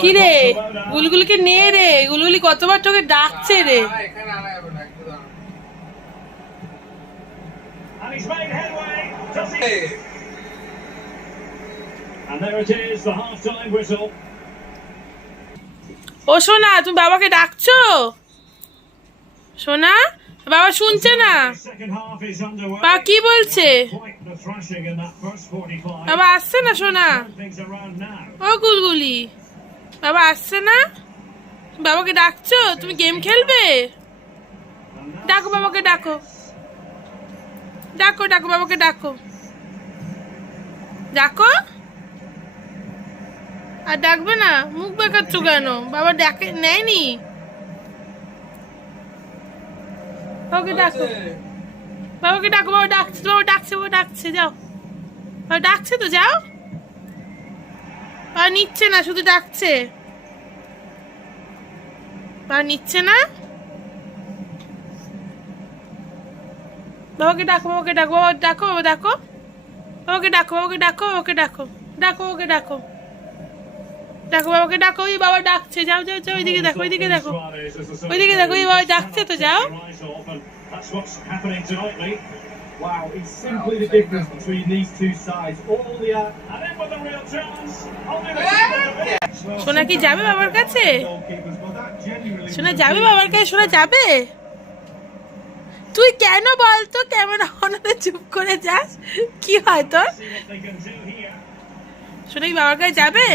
কি রে গুলগুলিকে নে রে, গুলগুলি কতবার তোকে ডাকছে রে। ও সোনা, তুমি বাবাকে ডাকছো? সোনা, বাবা শুনছে না। বাবা কি বলছে? বাবা আসছে না সোনা? ও গুলগুলি, বাবা আসছে না? বাবাকে ডাকছো? তুমি গেম খেলবে? ডাকো বাবাকে, ডাকো ডাকো ডাকো বাবাকে ডাকো, ডাকো। আর ডাকবে না? মুখ বেকাচ্ছ কেন? বাবা ডাকে নেয়নি। বাবাকে ডাকো, বাবাকে ডাকো। বাবা ডাকছে, বাবা ডাকছে, বাবা ডাকছে, যাও। বাবা ডাকছে তো, যাও। বাবা নিচ্ছে না, শুধু ডাকছে। বাবা নিচ্ছে না। বাবাকে ডাকো, বাবাকে ডাকো, বাবা ডাকো, বাবা ডাকো। বাবাকে ডাকো, বাবাকে ডাকো, বাবাকে ডাকো, ডাকো বাবাকে ডাকো, ডাকো বাবাকে ডাকো। ওই বাবা ডাকছে, যাও যাও যাও, ওইদিকে দেখো, ওইদিকে দেখো, ওইদিকে দেখো, ওই বাবা ডাকছে তো, যাও। Wow, it's simply the difference between these two sides. All the and then with the real chance. সোনা কি যাবে বাবার কাছে? সোনা যাবে বাবার কাছে? সোনা যাবে? তুই কেন বলতো ক্যামেরা অনতে চুপ করে যাস? কি হয় তোর? সোনা কি বাবার কাছে যাবে?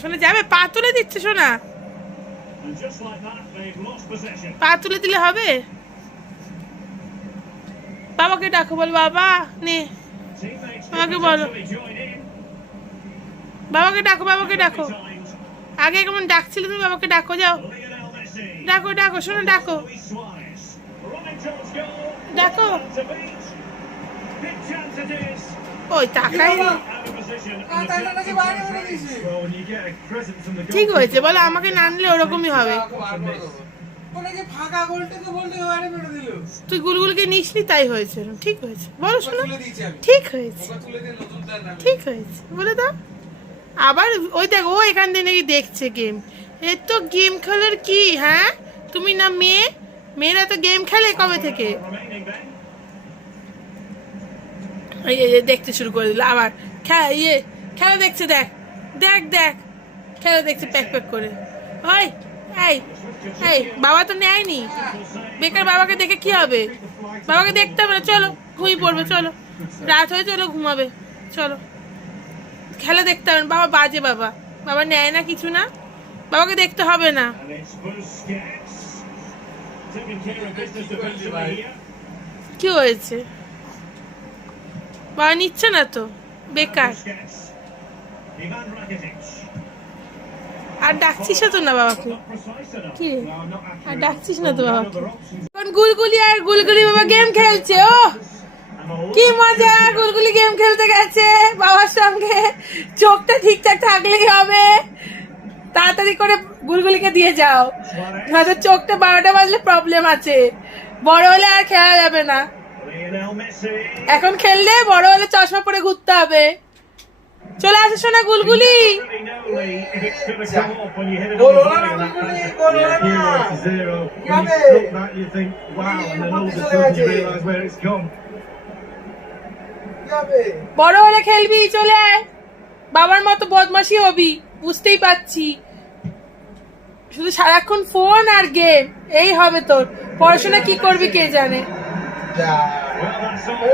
সোনা যাবে? পা তুলে দিচ্ছে সোনা, পা তুলে দিলে হবে? বাবাকে ডাকো, বল বাবা নে, বাবাকে বলো, বাবাকে ডাকো, বাবাকে ডাকো। আগে কেমন ডাকছিলে তুমি, বাবাকে ডাকো, যাও। ডাকো ডাকো শোনো, ডাকো ডাকো। ওই তাকাই। ঠিক হয়েছে বলো, আমাকে না নিলে ওরকমই হবে। তুই গুলগুলকে নিসনি, তাই হয়েছে। ঠিক হয়েছে বলো শোনো, ঠিক হয়েছে, ঠিক হয়েছে বলে দাও। আবার ওই দেখো, ও এখান থেকে নাকি দেখছে গেম। এর তো গেম খেলার কি? হ্যাঁ, তুমি না মেয়ে, মেয়েরা তো গেম খেলে কবে থেকে। দেখতে শুরু করে দিল আবার। খেলা দেখছে, দেখ দেখ দেখ, খেলা দেখছে প্যাক প্যাক করে। ওই এই এই, বাবা তো নেয়নি, বেকার বাবাকে দেখে কি হবে? বাবাকে দেখতে হবে না, চলো ঘুমিয়ে পড়বে, চলো রাত হয়ে, চলো ঘুমাবে, চলো। খেলা দেখতে হবে না, বাবা বাজে, বাবা বাবা নেয় না কিছু না, বাবাকে দেখতে হবে না। কি হয়েছে? বাবা নিচ্ছে না তো, বেকার। আর ডাকছিস তো না বাবাকে? কি আর ডাকছিস না তো বাবাকে? গুলগুলি আর গুলগুলি বাবা গেম খেলছে। ও কি মজা, গুলগুলি গেম খেলতে গেছে বাবার সঙ্গে। চোখটা ঠিকঠাক থাকলেই হবে, তাড়াতাড়ি করে গুলগুলিকে দিয়ে যাও, নয়তো চোখটা 12টা বাজলে প্রবলেম আছে। বড় হলে আর খেলা যাবে না, এখন খেললে বড় হলে চশমা পরে ঘুরতে হবে। চলে আসে শোনা গুলগুলি। বড় হলে খেলবি, চলে আয়, বাবার মতো বদমাশি হবি, বুঝতেই পারছি। শুধু সারাক্ষণ ফোন আর গেম, এই হবে তোর। পড়াশোনা কি করবি কে জানে।